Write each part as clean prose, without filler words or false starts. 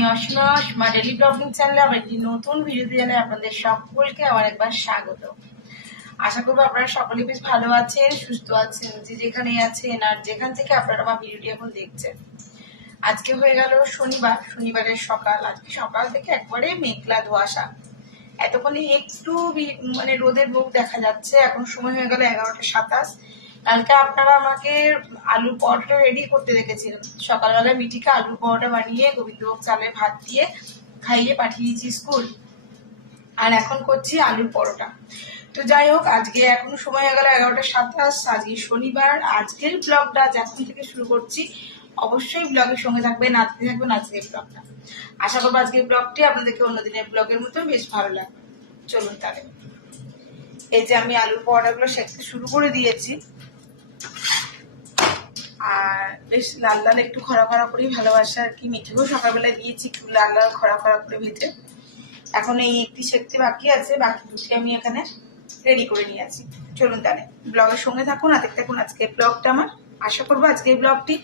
আমি অসীমা সীমা daily blogging চ্যানেলে আমার একটি নতুন ভিডিওতে জানাই আপনাদের সকলকে আবার একবার স্বাগত। আশা করবো আপনারা সকলে বেশ ভালো আছেন, সুস্থ আছেন, যে যেখানে আছেন আর যেখান থেকে আপনারা আমার ভিডিওটি এখন দেখছেন। আজকে হয়ে গেল শনিবার, শনিবারের সকাল। আজকে সকাল থেকে একবারে মেঘলা ধোঁয়াশা, এতক্ষণে একটু মানে রোদের মুখ দেখা যাচ্ছে। এখন সময় হয়ে গেল 11টা 27। কালকে আপনারা আমাকে আলুর পরোটা রেডি করতে দেখেছিলেন। সকালবেলা মিঠিকে আলুর পরোটা বানিয়ে গোবিন্দভোগ চালের ভাত দিয়ে খাইয়ে পাঠিয়ে দিয়েছি স্কুল, আর এখন করছি আলুর পরোটা। তো যাই হোক, আজকে এখন সময় হয়ে গেল 11টা 27। আজকে শনিবার। আজকের ব্লগটা এখন থেকে শুরু করছি। অবশ্যই ব্লগের সঙ্গে থাকবেন, নাচতে থাকবেন আজকের ব্লগটা। আশা করবো আজকের ব্লগটি আপনাদেরকে অন্যদিনের ব্লগের মতো বেশ ভালো লাগবে। চলুন তাহলে। এই যে আমি আলুর পরোটাগুলো সেঁকতে শুরু করে দিয়েছি, আর বেশ লাল লাল একটু খরা খরা করেই ভালোবাসা আর কি। মিঠেও সকালবেলায় দিয়েছি একটু লাল লাল খরা খরা করে ভেজে। এখন এই একটি সেঁকতে বাকি আছে, বাকি দুটি আমি এখানে রেডি করে নিয়ে আছি। চলুন তাহলে ব্লগের সঙ্গে থাকুন, আর দেখতে থাকুন আজকের ব্লগটা আমার। আশা করবো আজকের ব্লগটি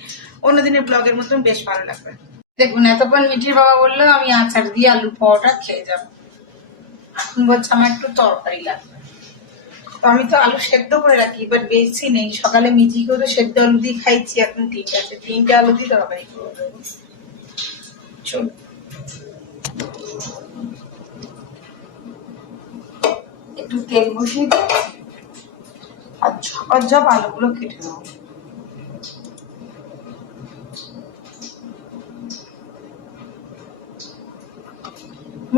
অন্যদিনের ব্লগের মতন বেশ ভালো লাগবে। দেখুন, এতক্ষণ মিঠির বাবা বললো আমি আচার দিয়ে আলুর পরোটা খেয়ে যাবো, এখন বলছে আমার একটু তরকারি লাগবে। তো আমি তো আলু সেদ্ধ করে রাখি, বাট বেশি নেই। সকালে মিঠিকেও তো সেদ্ধ আলু দিয়ে খাইছি, এখন 3টে আছে, 3টে আলু দিয়ে তরকারি করে দেবো। চলুন, একটু তেল বসিয়ে দিচ্ছি আর ঝপ আলুগুলো কেটে নেবো।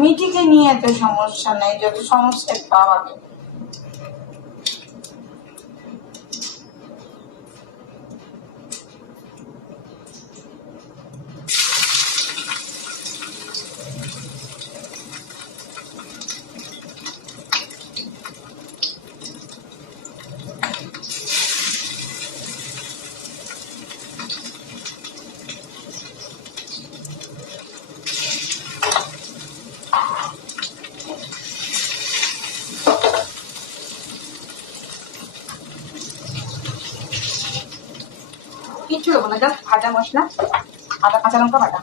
মিঠিকে নিয়ে এত সমস্যা নাই, যত সমস্যা পাওয়াকে। কিচ্ছু দেবো না, জাস্ট ভাজা মশলা, আদা কাঁচা লঙ্কা বাটা।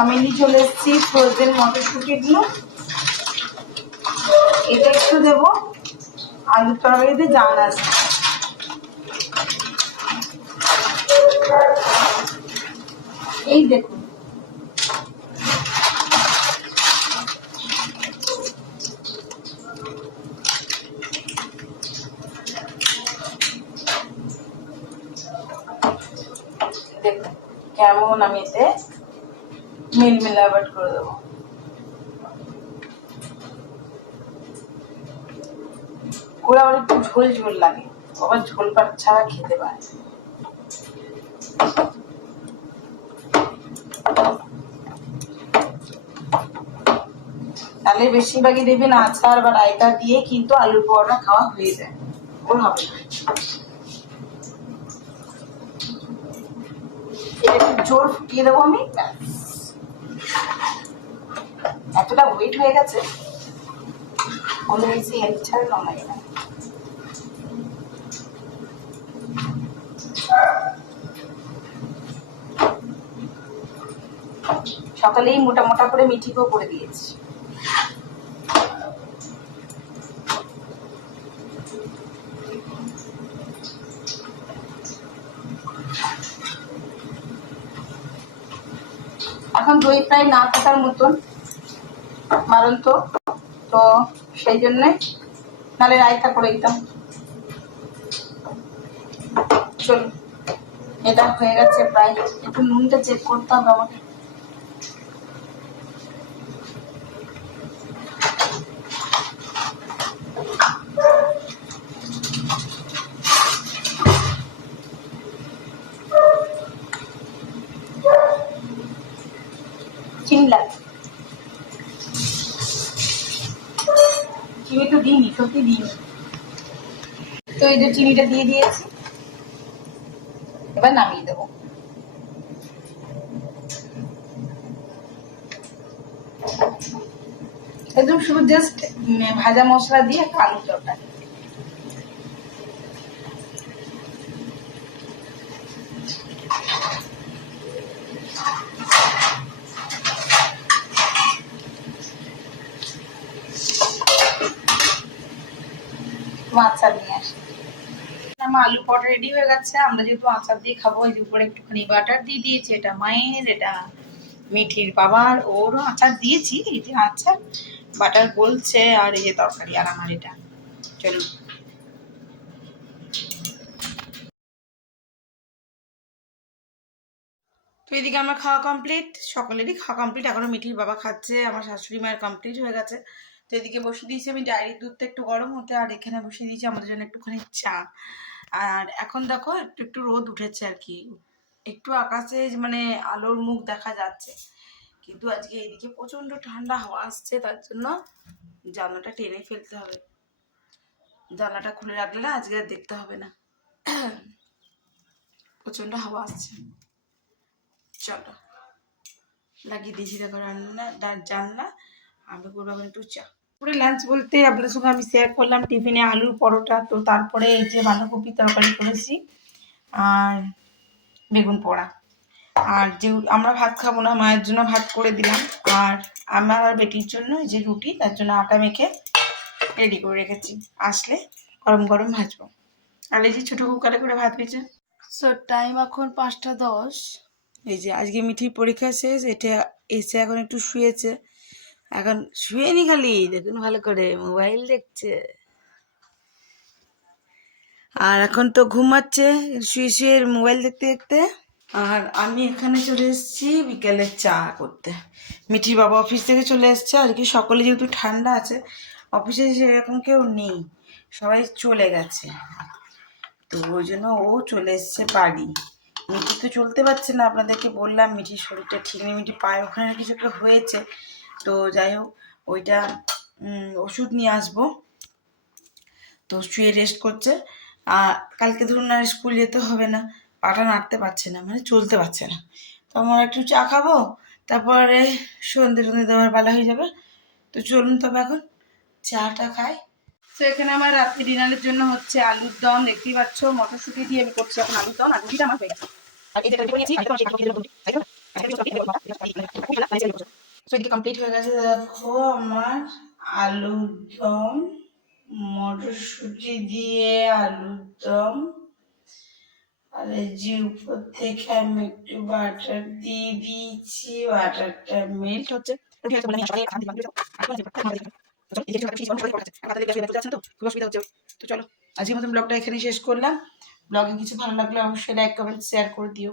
আমি নিয়ে চলে এসেছি ফ্রোজেন মটরশুঁটিগুলো। এটা একটু দেবো, আলুর তরকারিতে জাল আছে। এই দেখুন, দেখুন কেমন আমি এতে মিলাবট করে দেবো। ওরা আবার একটু ঝোল ঝোল লাগে, আবার ঝোল পাট ছাড়া খেতে পারে। তাহলে বেশিরভাগই দেবেন আচার বা রায়তা দিয়ে, কিন্তু আলুর পরোটা খাওয়া হয়ে যায়, ওর হবে না। এটা একটু জোর ফুটিয়ে দেবো আমি। এতটা ওয়েট হয়ে গেছে, কোনো বেশি হেল্প ছাড়া নয় না। সকালেই মোটা মোটা করে মিঠিকেও করে দিয়েছি। এখন দই প্রায় না থাকার মতন মারন্ত, তো সেই জন্য নাহলে রায়তা করে দিতাম। চলুন, এটা হয়ে গেছে প্রায়, একটু নুনটা চেক করতে হবে আমাকে। চিনি লাগে, চিনি তো দিইনি, সত্যি দিইনি। তো এই যে চিনিটা দিয়ে দিয়েছি, এবার নামিয়ে দেবো। একদম শুধু জাস্ট ভাজা মশলা দিয়ে একটা আলুর তরকারি। আচার নিয়ে আসি। আমার আলু পরোটা রেডি হয়ে গেছে। আমরা যেহেতু আচার দিয়ে খাবো, এই উপরে একটুখানি বাটার দিয়ে দিয়েছি। এটা মায়ের, এটা মিঠির বাবার, ওরও আচার দিয়েছি। এই যে আচার, বাটার গলছে, আর এই যে তরকারি, আর আমার এটা। চলুন, তো এদিকে আমার খাওয়া কমপ্লিট, সকলেরই খাওয়া কমপ্লিট। এখনো মিঠির বাবা খাচ্ছে, আমার শাশুড়ি মায়ের কমপ্লিট হয়ে গেছে। তো এদিকে বসিয়ে দিয়েছি আমি ডায়েরির দুধটা একটু গরম হতে, আর এখানে বসিয়ে দিয়েছি আমাদের জন্য একটুখানি চা। আর এখন দেখো একটু একটু রোদ উঠেছে আর কি, একটু আকাশে মানে আলোর মুখ দেখা যাচ্ছে। কিন্তু আজকে এদিকে প্রচন্ড ঠান্ডা হাওয়া আসছে, তার জন্য জানলাটা টেনে ফেলতে হবে। জানলাটা খুলে রাখলে না আজকে দেখতে হবে না, প্রচন্ড হাওয়া আসছে। চলো লাগিয়ে দিয়েছি, দেখো রান্না জানলা। আমি করবো এখন একটু চা। পুরো লাঞ্চ বলতে আপনাদের সঙ্গে আমি শেয়ার করলাম টিফিনে আলুর পরোটা, তো তারপরে এই যে বাঁধাকপি তরকারি করেছি, আর বেগুন পোড়া। আর যে আমরা ভাত খাবো না, মায়ের জন্য ভাত করে দিলাম। আর আমার আর বেটির জন্য যে রুটি, তার জন্য আটা মেখে রেডি করে রেখেছি, আসলে গরম গরম ভাজবো। আর এই যে ছোটো কুকারে করে ভাত হয়েছে। সো টাইম এখন 5টা 10। এই যে আজকে মিঠির পরীক্ষা শেষ, এটা এসে এখন একটু শুয়েছে। এখন শুয়েনি, খালি দেখুন ভালো করে মোবাইল দেখছে। আর এখন তো ঘুমাচ্ছে শুয়ে শুয়ে মোবাইল দেখতে দেখতে। আর আমি এখানে চলে এসেছি বিকেলে চা করতে। মিঠির বাবা অফিস থেকে চলে এসছে, আর কি সকলে যেহেতু ঠান্ডা আছে, অফিসে সেরকম কেউ নেই, সবাই চলে গেছে। তো ওই জন্য ও চলে এসছে বাড়ি। মিঠি তো চলতে পারছে না, আপনাদেরকে বললাম মিঠির শরীরটা ঠিক নেই, মিঠি পায়ে ওখানে কিছু একটা হয়েছে। তো যাই হোক, ওইটা ওষুধ নিয়ে আসবো। তো শুয়ে রেস্ট করছে। আর কালকে ধরুন আর স্কুল যেতে হবে না, পাটা নাড়তে পারছে না, মানে চলতে পারছে না। তো আমরা একটু চা খাবো, তারপরে সন্ধে দেওয়ার বেলা হয়ে যাবে। তো চলুন তবে এখন চাটা খাই। তো এখানে আমার রাত্রি ডিনারের জন্য হচ্ছে আলুর দম, দেখতেই পাচ্ছ মটরশুঁটি দিয়ে আমি করছি এখন আলুর দম। আর রুটিটা আমার হয়ে গেছে, আর এই যেটা রেডি করে নিয়েছি, এদিকে কমপ্লিট হয়ে গেছে। দেখো আমার আলুর দম, মটরশুঁটি দিয়ে আলুর দম, আর এই যে উপর থেকে আমি একটু বাটার দিয়ে দিয়েছি, বাটারটা মেল্ট হচ্ছে। খুব অসুবিধা হচ্ছে। তো চলো আজকের মতন ব্লগটা এখানে শেষ করলাম। ব্লগে কিছু ভালো লাগলে অবশ্যই লাইক কমেন্ট শেয়ার করে দিও।